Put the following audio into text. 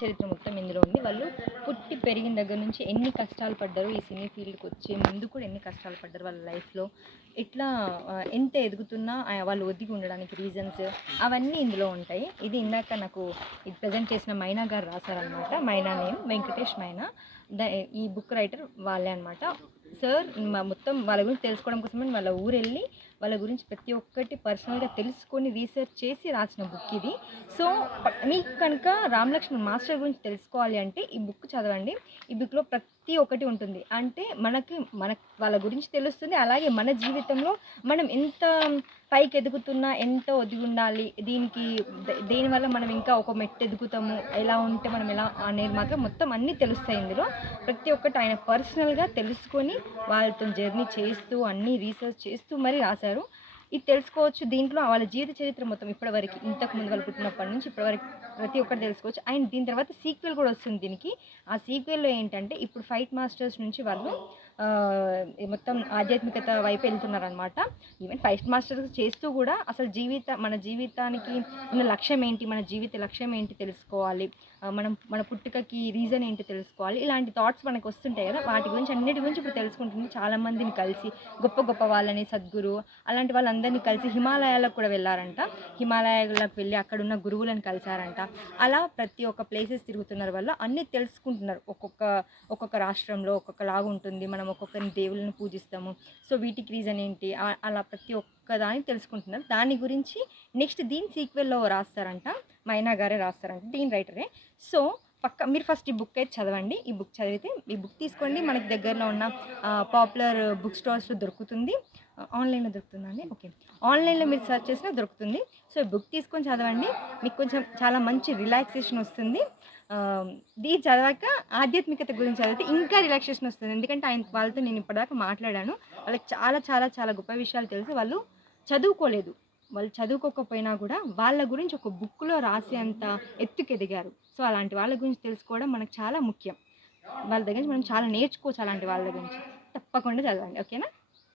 చరిత్ర మొత్తం ఇందులో ఉంది. వాళ్ళు పుట్టి పెరిగిన దగ్గర నుంచి ఎన్ని కష్టాలు పడ్డారు ఈ సినీ ఫీల్డ్కి వచ్చే ముందు కూడా ఎన్ని కష్టాలు పడ్డారు వాళ్ళ లైఫ్లో. ఎట్లా ఎంత ఎదుగుతున్నా వాళ్ళు ఒదిగి ఉండడానికి రీజన్స్ అవన్నీ ఇందులో ఉంటాయి. ఇది ఇందాక నాకు ఇది ప్రజెంట్ చేసిన మైనా గారు రాశారనమాట మైనా నేమ్ వెంకటేష్ మైనా. ద ఈ బుక్ రైటర్ వాళ్ళే అనమాట సార్ మా మొత్తం వాళ్ళ గురించి తెలుసుకోవడం కోసమని వాళ్ళ ఊరు వెళ్ళి వాళ్ళ గురించి ప్రతి ఒక్కటి పర్సనల్గా తెలుసుకొని రీసెర్చ్ చేసి రాసిన బుక్ ఇది. సో మీకు కనుక రామలక్ష్మణ్ మాస్టర్ గురించి తెలుసుకోవాలి అంటే ఈ బుక్ చదవండి. ఈ బుక్లో ప్రతి ఒక్కటి ఉంటుంది. అంటే మనకి మన వాళ్ళ గురించి తెలుస్తుంది. అలాగే మన జీవితంలో మనం ఎంత పైకి ఎదుగుతున్నా ఎంత ఒదిగి ఉండాలి దీనికి దీనివల్ల దేనివల్ల మనం ఇంకా ఒక మెట్టు ఎదుగుతాము ఎలా ఉంటే మనం ఎలా అనేది మాత్రం మొత్తం అన్నీ తెలుస్తాయి ఇందులో. ప్రతి ఒక్కటి ఆయన పర్సనల్గా తెలుసుకొని వాళ్ళతో జర్నీ చేస్తూ అన్నీ రీసెర్చ్ చేస్తూ మరి రాశారు. ఇది తెలుసుకోవచ్చు దీంట్లో వాళ్ళ జీవిత చరిత్ర మొత్తం ఇప్పటివరకు ఇంతకు ముందు వాళ్ళు పుట్టినప్పటి నుంచి ఇప్పటివరకు ప్రతి ఒక్కటి తెలుసుకోవచ్చు. అండ్ దీని తర్వాత సీక్వెల్ కూడా వస్తుంది దీనికి. ఆ సీక్వెల్లో ఏంటంటే ఇప్పుడు ఫైట్ మాస్టర్స్ నుంచి వాళ్ళు మొత్తం ఆధ్యాత్మికత వైపు వెళ్తున్నారనమాట ఈవెన్ ఫైవ్ మాస్టర్స్ చేస్తూ కూడా అసలు జీవిత మన జీవితానికి ఉన్న లక్ష్యం ఏంటి మన జీవిత లక్ష్యం ఏంటి తెలుసుకోవాలి. మనం మన పుట్టుకకి రీజన్ ఏంటి తెలుసుకోవాలి. ఇలాంటి థాట్స్ మనకు వస్తుంటాయి కదా. వాటి గురించి అన్నిటి గురించి ఇప్పుడు తెలుసుకుంటుంది చాలామందిని కలిసి. గొప్ప గొప్ప వాళ్ళని సద్గురు అలాంటి వాళ్ళందరినీ కలిసి హిమాలయాలకు కూడా వెళ్ళారంట. హిమాలయాలకు వెళ్ళి అక్కడ ఉన్న గురువులను కలిశారంట. అలా ప్రతి ఒక్క ప్లేసెస్ తిరుగుతున్నారు వల్ల అన్నీ తెలుసుకుంటున్నారు. ఒక్కొక్క ఒక్కొక్క రాష్ట్రంలో ఒక్కొక్క లాగా ఉంటుంది. మనం ఒక్కొక్కరిని దేవుళ్ళని పూజిస్తాము. సో వీటికి రీజన్ ఏంటి? అలా ప్రతి ఒక్కదాన్ని తెలుసుకుంటున్నారు దాని గురించి నెక్స్ట్ దీని సీక్వెల్లో రాస్తారంట మైనా గారే రాస్తారంట దీని రైటరే సో పక్క మీరు ఫస్ట్ ఈ బుక్ అయితే చదవండి. ఈ బుక్ చదివితే ఈ బుక్ తీసుకోండి. మనకి దగ్గరలో ఉన్న పాపులర్ బుక్ స్టోర్స్లో దొరుకుతుంది. ఆన్లైన్లో దొరుకుతుందండి. ఓకే ఆన్లైన్లో మీరు సెర్చ్ చేసినా దొరుకుతుంది. సో ఈ బుక్ తీసుకొని చదవండి. మీకు కొంచెం చాలా మంచి రిలాక్సేషన్ వస్తుంది. దీ చదివాక ఆధ్యాత్మికత గురించి చదివితే ఇంకా రిలాక్సేషన్ వస్తుంది. ఎందుకంటే ఆయన వాళ్ళతో నేను ఇప్పటిదాకా మాట్లాడాను. వాళ్ళకి చాలా చాలా చాలా గొప్ప విషయాలు తెలిసి. వాళ్ళు చదువుకోలేదు. వాళ్ళు చదువుకోకపోయినా కూడా వాళ్ళ గురించి ఒక బుక్లో రాసేంత ఎత్తుకు ఎదిగారు సో అలాంటి వాళ్ళ గురించి తెలుసుకోవడం మనకు చాలా ముఖ్యం. వాళ్ళ దగ్గర నుంచి మనం చాలా నేర్చుకోవచ్చు అలాంటి వాళ్ళ గురించి. తప్పకుండా చదవండి ఓకేనా?